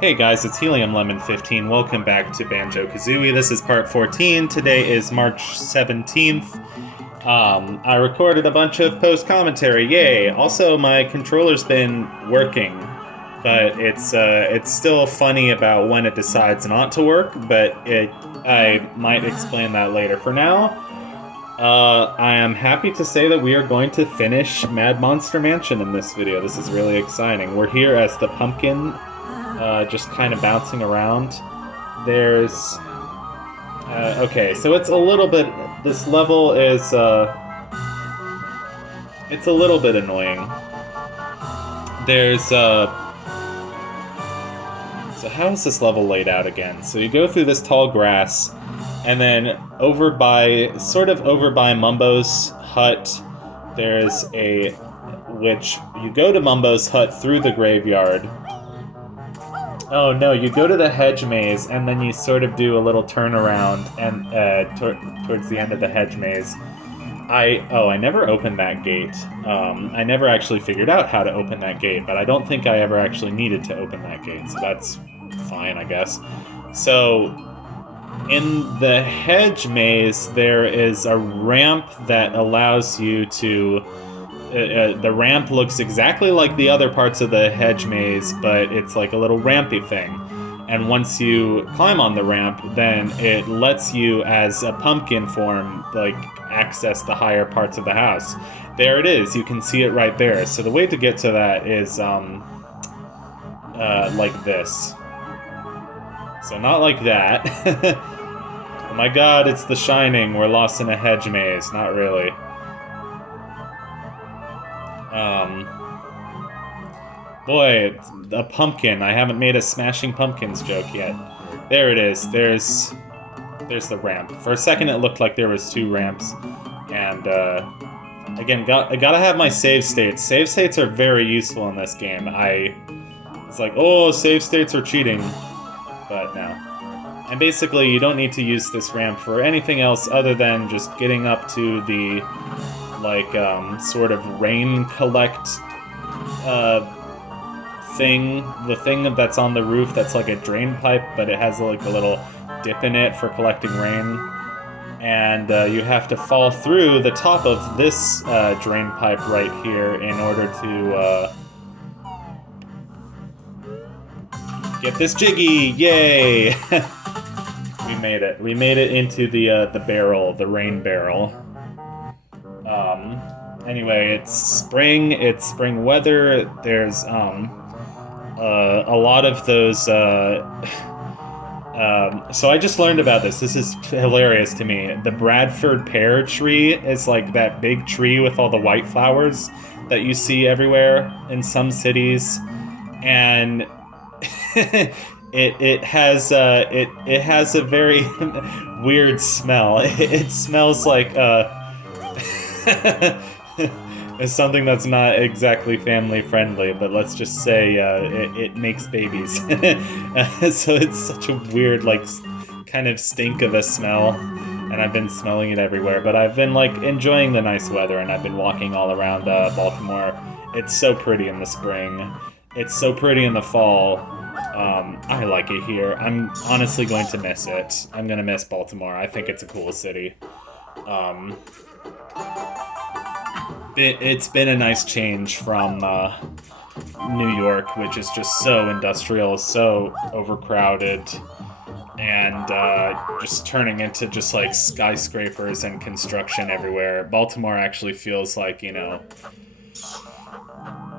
Hey guys, it's Ep.14. Welcome back to Banjo-Kazooie. This is part 14. Today is March 17th. I recorded a bunch of post-commentary. Yay! Also, my controller's been working, but it's still funny about when it decides not to work, but I might explain that later. For now, I am happy to say that we are going to finish Mad Monster Mansion in this video. This is really exciting. We're here as the pumpkin, just kind of bouncing around. There's... okay, so it's a little bit... This level is, it's a little bit annoying. There's, So how is this level laid out again? So you go through this tall grass, and then sort of over by Mumbo's hut, there's which you go to Mumbo's hut through the graveyard. Oh no, you go to the hedge maze, and then you sort of do a little turnaround, and towards the end of the hedge maze. I never opened that gate. I never actually figured out how to open that gate, but I don't think I ever actually needed to open that gate, so that's fine, I guess. So, in the hedge maze, there is a ramp that allows you to... the ramp looks exactly like the other parts of the hedge maze, but it's like a little rampy thing. And once you climb on the ramp, then it lets you, as a pumpkin form, like, access the higher parts of the house. There it is, you can see it right there. So the way to get to that is, like this. So not like that. Oh my god, it's The Shining, we're lost in a hedge maze. Not really. Boy, a pumpkin. I haven't made a Smashing Pumpkins joke yet. There it is. There's the ramp. For a second, it looked like there was two ramps. And, again, I gotta have my save states. Save states are very useful in this game. It's like, oh, save states are cheating. But no. And basically, you don't need to use this ramp for anything else other than just getting up to the, like, sort of rain collect, thing. The thing that's on the roof that's like a drain pipe, but it has like a little dip in it for collecting rain. And you have to fall through the top of this drain pipe right here in order to get this Jiggy! Yay! We made it. We made it into the barrel, the rain barrel. Anyway, it's spring weather. There's a lot of those, so I just learned about this. This is hilarious to me. The Bradford pear tree is like that big tree with all the white flowers that you see everywhere in some cities, and it has a very weird smell. It smells like it's something that's not exactly family friendly, but let's just say it makes babies. So it's such a weird, like, kind of stink of a smell, and I've been smelling it everywhere. But I've been, like, enjoying the nice weather, and I've been walking all around Baltimore. It's so pretty in the spring. It's so pretty in the fall. I like it here. I'm honestly going to miss it. I'm gonna miss Baltimore. I think it's a cool city. It's been a nice change from New York, which is just so industrial, so overcrowded, and just turning into just like skyscrapers and construction everywhere. Baltimore actually feels like, you know...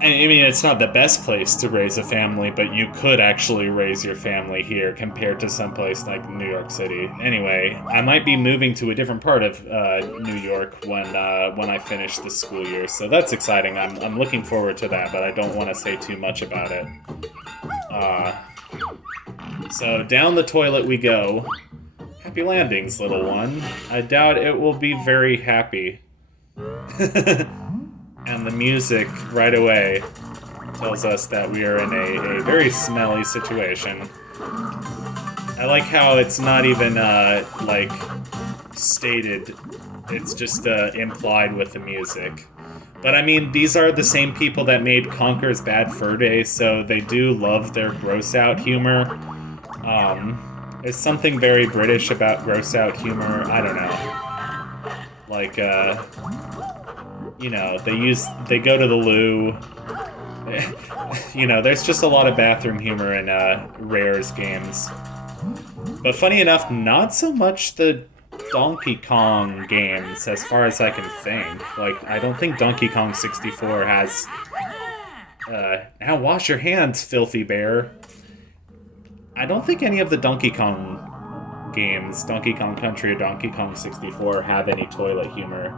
I mean, it's not the best place to raise a family, but you could actually raise your family here compared to someplace like New York City. Anyway, I might be moving to a different part of New York when I finish the school year, so that's exciting. I'm looking forward to that, but I don't want to say too much about it. So down the toilet we go. Happy landings, little one. I doubt it will be very happy. And the music, right away, tells us that we are in a very smelly situation. I like how it's not even, like, stated. It's just implied with the music. But I mean, these are the same people that made Conker's Bad Fur Day, so they do love their gross out humor. There's something very British about gross out humor. I don't know. Like, you know, they go to the loo. You know, there's just a lot of bathroom humor in Rare's games. But funny enough, not so much the Donkey Kong games, as far as I can think. Like, I don't think Donkey Kong 64 has... now wash your hands, filthy bear. I don't think any of the Donkey Kong games, Donkey Kong Country or Donkey Kong 64, have any toilet humor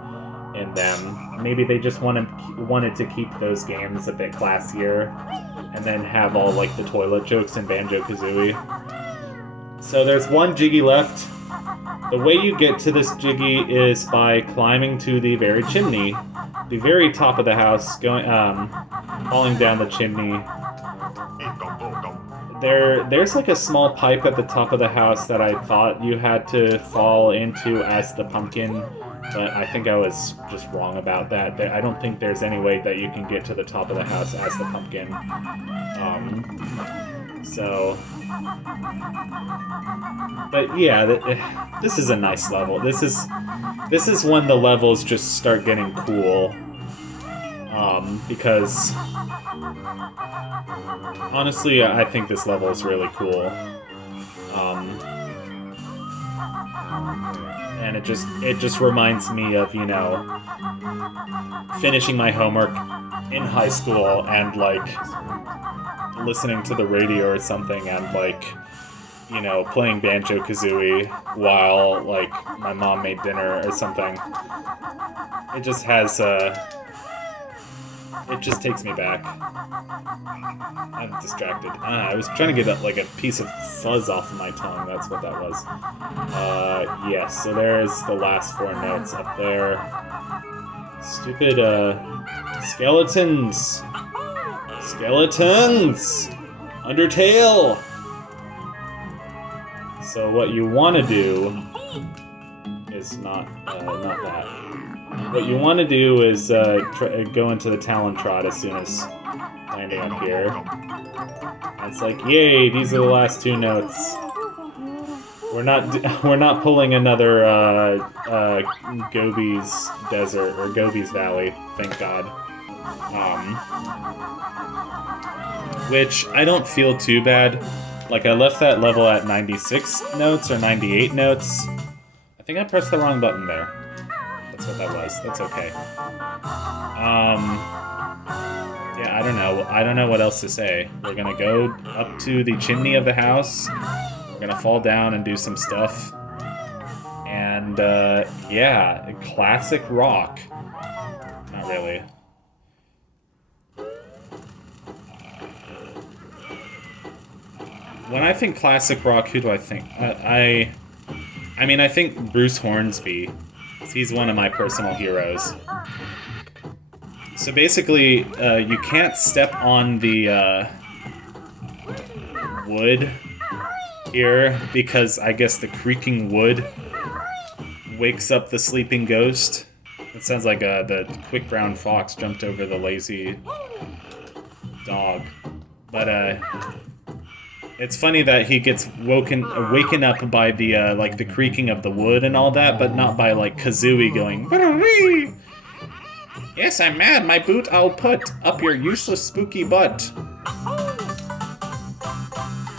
in them. Maybe they just wanted to keep those games a bit classier, and then have all, like, the toilet jokes in Banjo-Kazooie. So there's one Jiggy left. The way you get to this Jiggy is by climbing to the very chimney, the very top of the house, falling down the chimney. There's like a small pipe at the top of the house that I thought you had to fall into as the pumpkin, but I think I was just wrong about that. I don't think there's any way that you can get to the top of the house as the pumpkin. But yeah, this is a nice level. This is when the levels just start getting cool. Because honestly, I think this level is really cool. And it just reminds me of, you know, finishing my homework in high school and, like, listening to the radio or something and, like, you know, playing Banjo-Kazooie while, like, my mom made dinner or something. It just has, it just takes me back. I'm distracted. I was trying to get, like, a piece of fuzz off of my tongue. That's what that was. Yes, so there's the last 4 notes up there. Stupid, skeletons! Skeletons! Undertale! So what you want to do is not that. What you want to do is go into the Talon Trot as soon as landing up here. And it's like, yay! These are the last 2 notes. We're not pulling another Gobi's Desert or Gobi's Valley. Thank God. Which I don't feel too bad. Like, I left that level at 96 notes or 98 notes. I think I pressed the wrong button there. That's what that was. That's okay. Yeah, I don't know. I don't know what else to say. We're gonna go up to the chimney of the house. We're gonna fall down and do some stuff. And, yeah, classic rock. Not really. When I think classic rock, who do I think? I mean, I think Bruce Hornsby. He's one of my personal heroes. So basically, you can't step on the wood here because I guess the creaking wood wakes up the sleeping ghost. It sounds like the quick brown fox jumped over the lazy dog. But it's funny that he gets waken up by the like the creaking of the wood and all that, but not by like Kazooie going. Wee! Yes, I'm mad. My boot I'll put up your useless spooky butt.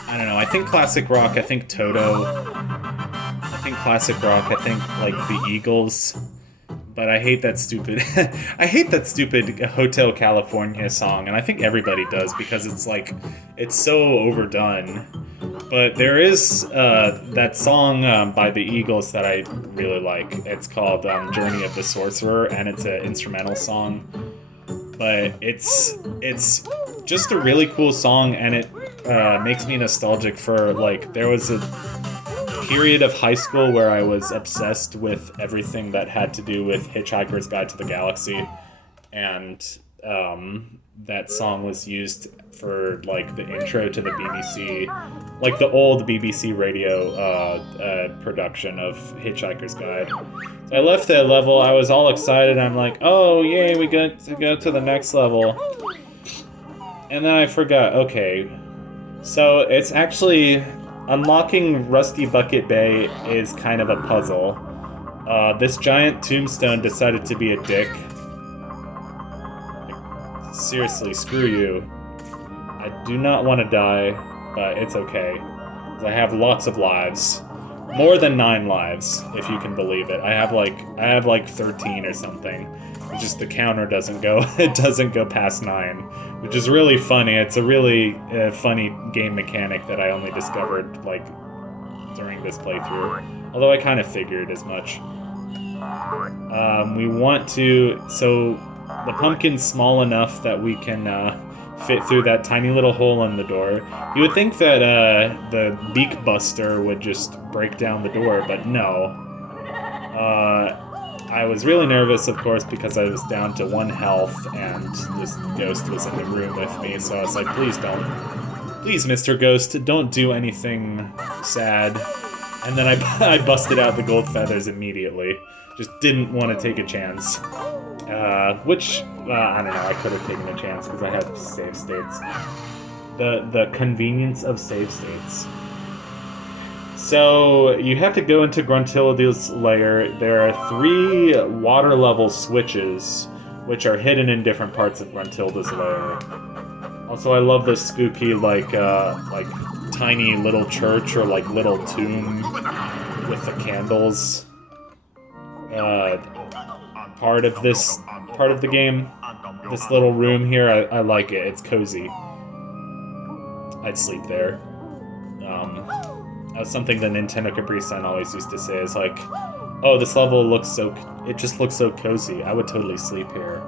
I don't know. I think classic rock. I think Toto. I think classic rock. I think like the Eagles. But I hate that stupid. I hate that stupid Hotel California song, and I think everybody does because it's like it's so overdone. But there is that song by the Eagles that I really like. It's called "Journey of the Sorcerer," and it's an instrumental song. But it's just a really cool song, and it makes me nostalgic for like there was a period of high school where I was obsessed with everything that had to do with Hitchhiker's Guide to the Galaxy, and that song was used for like the intro to the BBC like the old BBC radio production of Hitchhiker's Guide. So I left that level, I was all excited, I'm like, oh yay, we get to go to the next level. And then I forgot, okay. So it's actually, unlocking Rusty Bucket Bay is kind of a puzzle. This giant tombstone decided to be a dick. Like, seriously, screw you. I do not want to die, but it's okay. 'Cause I have lots of lives. More than 9 lives, if you can believe it. I have like 13 or something. It's just the counter doesn't go it doesn't go past 9, which is really funny. It's a really funny game mechanic that I only discovered like during this playthrough. Although I kind of figured as much. We want to, so the pumpkin's small enough that we can fit through that tiny little hole in the door. You would think that the Beak Buster would just break down the door, but no. I was really nervous, of course, because I was down to 1 health and this ghost was in the room with me, so I was like, please don't. Please, Mr. Ghost, don't do anything sad. And then I busted out the gold feathers immediately. Just didn't want to take a chance. Which, I don't know, I could have taken a chance because I have save states. The convenience of save states. So, you have to go into Gruntilda's lair. There are 3 water level switches, which are hidden in different parts of Gruntilda's lair. Also, I love this spooky, like tiny little church or like little tomb with the candles. Part of the game. This little room here, I like it. It's cozy. I'd sleep there. That's something the Nintendo Capri Sun always used to say, is like, oh, this level looks it just looks so cozy. I would totally sleep here.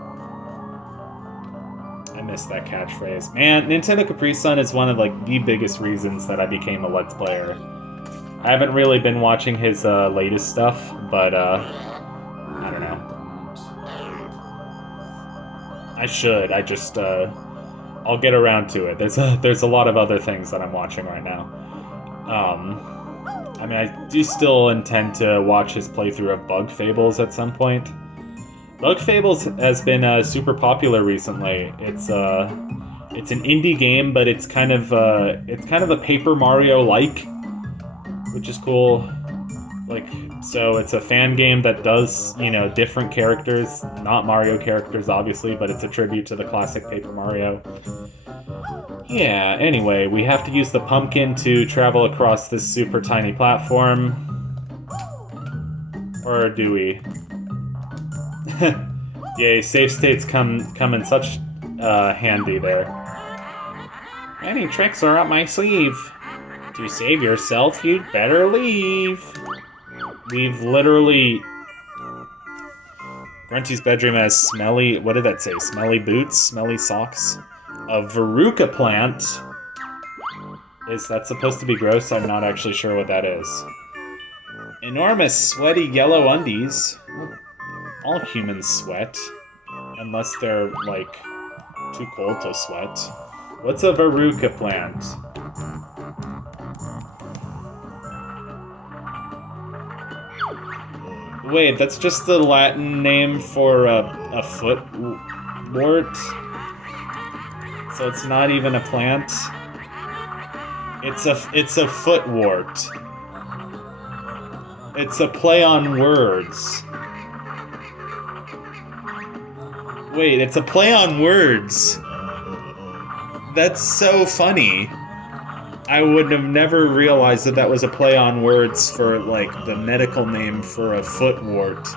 I miss that catchphrase. Man, Nintendo Capri Sun is one of like the biggest reasons that I became a Let's Player. I haven't really been watching his latest stuff, but I don't know. I should. I just I'll get around to it. There's a lot of other things that I'm watching right now. I mean, I do still intend to watch his playthrough of Bug Fables at some point. Bug Fables has been super popular recently. It's an indie game, but it's kind of a Paper Mario-like, which is cool. Like, so it's a fan game that does, you know, different characters, not Mario characters, obviously, but it's a tribute to the classic Paper Mario. Yeah, anyway, we have to use the pumpkin to travel across this super tiny platform. Or do we? Yay, save states come in such handy there. Many tricks are up my sleeve. To save yourself, you'd better leave. We've literally... Grunty's bedroom has smelly... What did that say? Smelly boots? Smelly socks? A Veruca plant? Is that supposed to be gross? I'm not actually sure what that is. Enormous sweaty yellow undies. All humans sweat. Unless they're, like, too cold to sweat. What's a Veruca plant? Wait, that's just the Latin name for a foot wart? So it's not even a plant? It's a foot wart. It's a play on words. Wait, it's a play on words. That's so funny. I would have never realized that that was a play on words for, like, the medical name for a foot wart.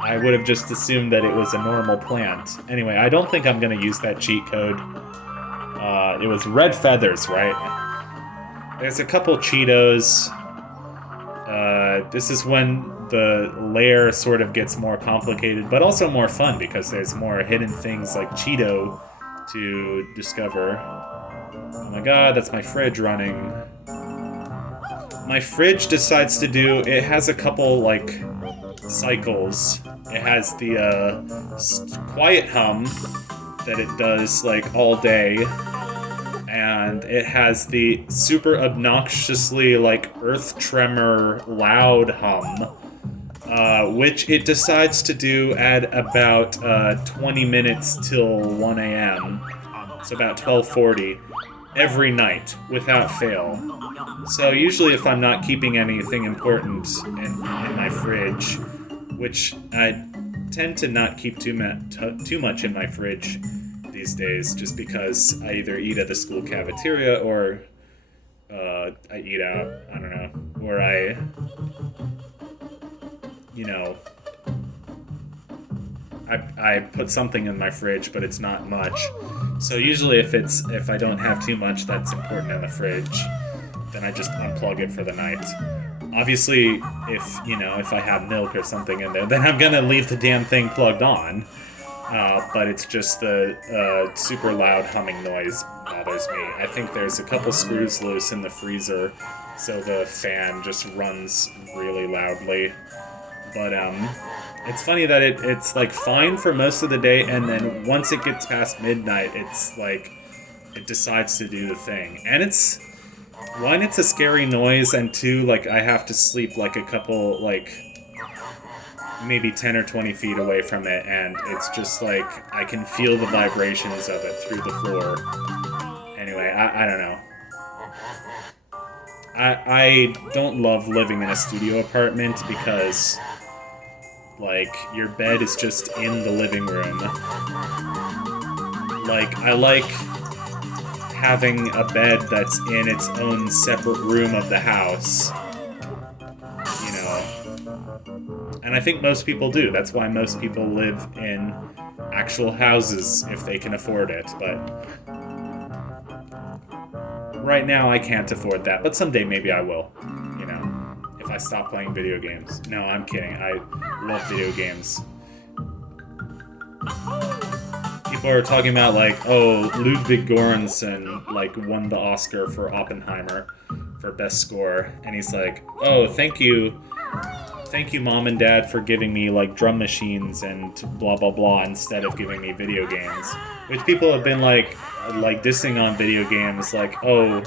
I would have just assumed that it was a normal plant. Anyway, I don't think I'm gonna use that cheat code. It was red feathers, right? There's a couple Cheetos. This is when the lair sort of gets more complicated, but also more fun, because there's more hidden things like Cheeto to discover. Oh my god, that's my fridge running. My fridge decides to do... It has a couple, like, cycles. It has the quiet hum that it does, like, all day. and it has the super obnoxiously, like, earth tremor loud hum, which it decides to do at about 20 minutes till 1 a.m., so about 12:40, every night, without fail. So usually if I'm not keeping anything important in my fridge, which I tend to not keep too much in my fridge these days, just because I either eat at the school cafeteria or I eat out, I don't know, or I, you know, I put something in my fridge, but it's not much. So usually if I don't have too much that's important in the fridge, then I just unplug it for the night. Obviously, if I have milk or something in there, then I'm gonna leave the damn thing plugged on. But it's just the super loud humming noise bothers me. I think there's a couple screws loose in the freezer, so the fan just runs really loudly. But it's funny that it's like fine for most of the day, and then once it gets past midnight, it's like it decides to do the thing. And it's one, it's a scary noise, and two, like I have to sleep like a couple, like maybe 10 or 20 feet away from it, and it's just like I can feel the vibrations of it through the floor. Anyway, I don't know. I don't love living in a studio apartment because, like, your bed is just in the living room. Like, I like having a bed that's in its own separate room of the house. You know. And I think most people do. That's why most people live in actual houses if they can afford it. But right now I can't afford that. But someday maybe I will. You know, if I stop playing video games. No, I'm kidding. I love video games. People are talking about, like, oh, Ludwig Göransson, like, won the Oscar for Oppenheimer for Best Score. And he's like, oh, thank you, Mom and Dad, for giving me, like, drum machines and blah, blah, blah, instead of giving me video games. Which people have been, like dissing on video games, like, oh,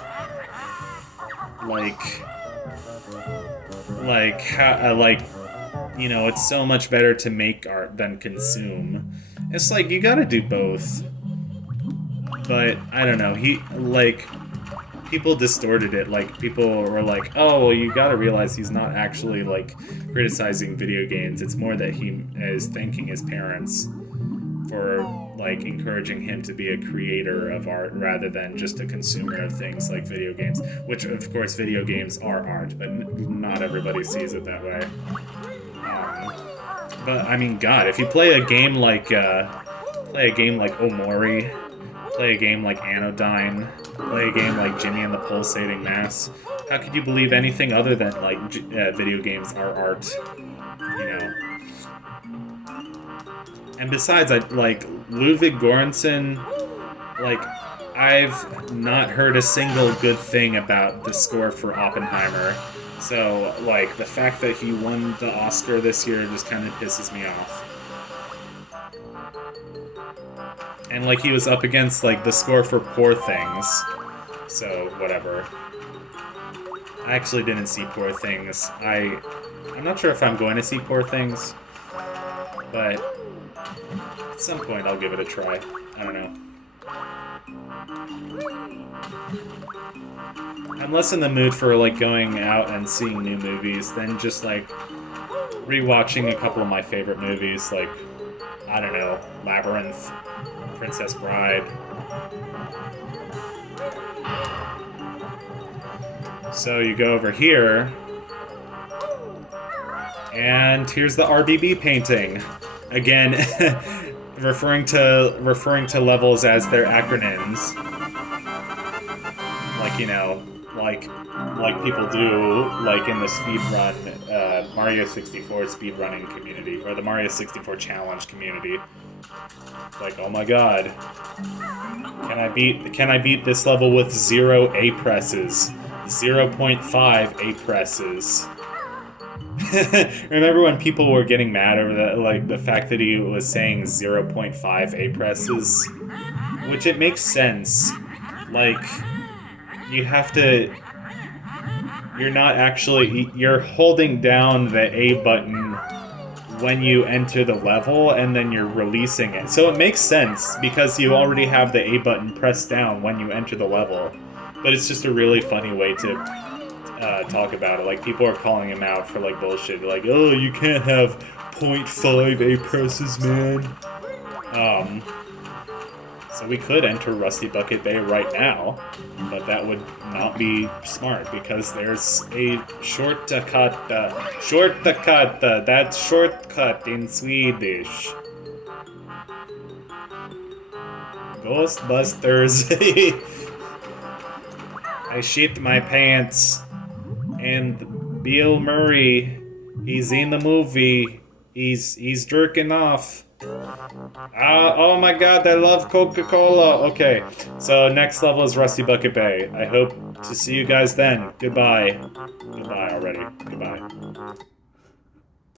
you know, it's so much better to make art than consume. It's like, you gotta do both. But, I don't know, people distorted it. Like, people were like, oh, well, you gotta realize he's not actually, like, criticizing video games. It's more that he is thanking his parents for, like, encouraging him to be a creator of art rather than just a consumer of things like video games. Which, of course, video games are art, but not everybody sees it that way. But, I mean, God, if you play a game like Omori, play a game like Anodyne, play a game like Jimmy and the Pulsating Mass, how could you believe anything other than, like, video games are art? You know? And besides, like, Ludwig Göransson, like, I've not heard a single good thing about the score for Oppenheimer. So, like, the fact that he won the Oscar this year just kind of pisses me off. And, like, he was up against, like, the score for Poor Things. So, whatever. I actually didn't see Poor Things. I'm not sure if I'm going to see Poor Things. But at some point I'll give it a try. I don't know. I'm less in the mood for, like, going out and seeing new movies than just, like, rewatching a couple of my favorite movies, like, I don't know, Labyrinth, Princess Bride. So you go over here, and here's the RBB painting. Again, referring to levels as their acronyms. Like, you know, like people do, like in the speedrun, Mario 64 speedrunning community, or the Mario 64 challenge community. Like, oh my god, can I beat this level with 0 A presses, 0.5 A presses? Remember when people were getting mad over that, like the fact that he was saying 0.5 A presses, which it makes sense. like, you have to... You're not actually... You're holding down the A button when you enter the level, and then you're releasing it. So it makes sense, because you already have the A button pressed down when you enter the level. But it's just a really funny way to talk about it. Like, people are calling him out for, like, bullshit. Like, oh, you can't have 0.5 A presses, man. So we could enter Rusty Bucket Bay right now, but that would not be smart, because there's a shortcut, that's shortcut in Swedish. Ghostbusters. I shit my pants, and Bill Murray, he's in the movie, he's jerking off. Oh my god, I love Coca-Cola! Okay, so next level is Rusty Bucket Bay. I hope to see you guys then. Goodbye. Goodbye already. Goodbye.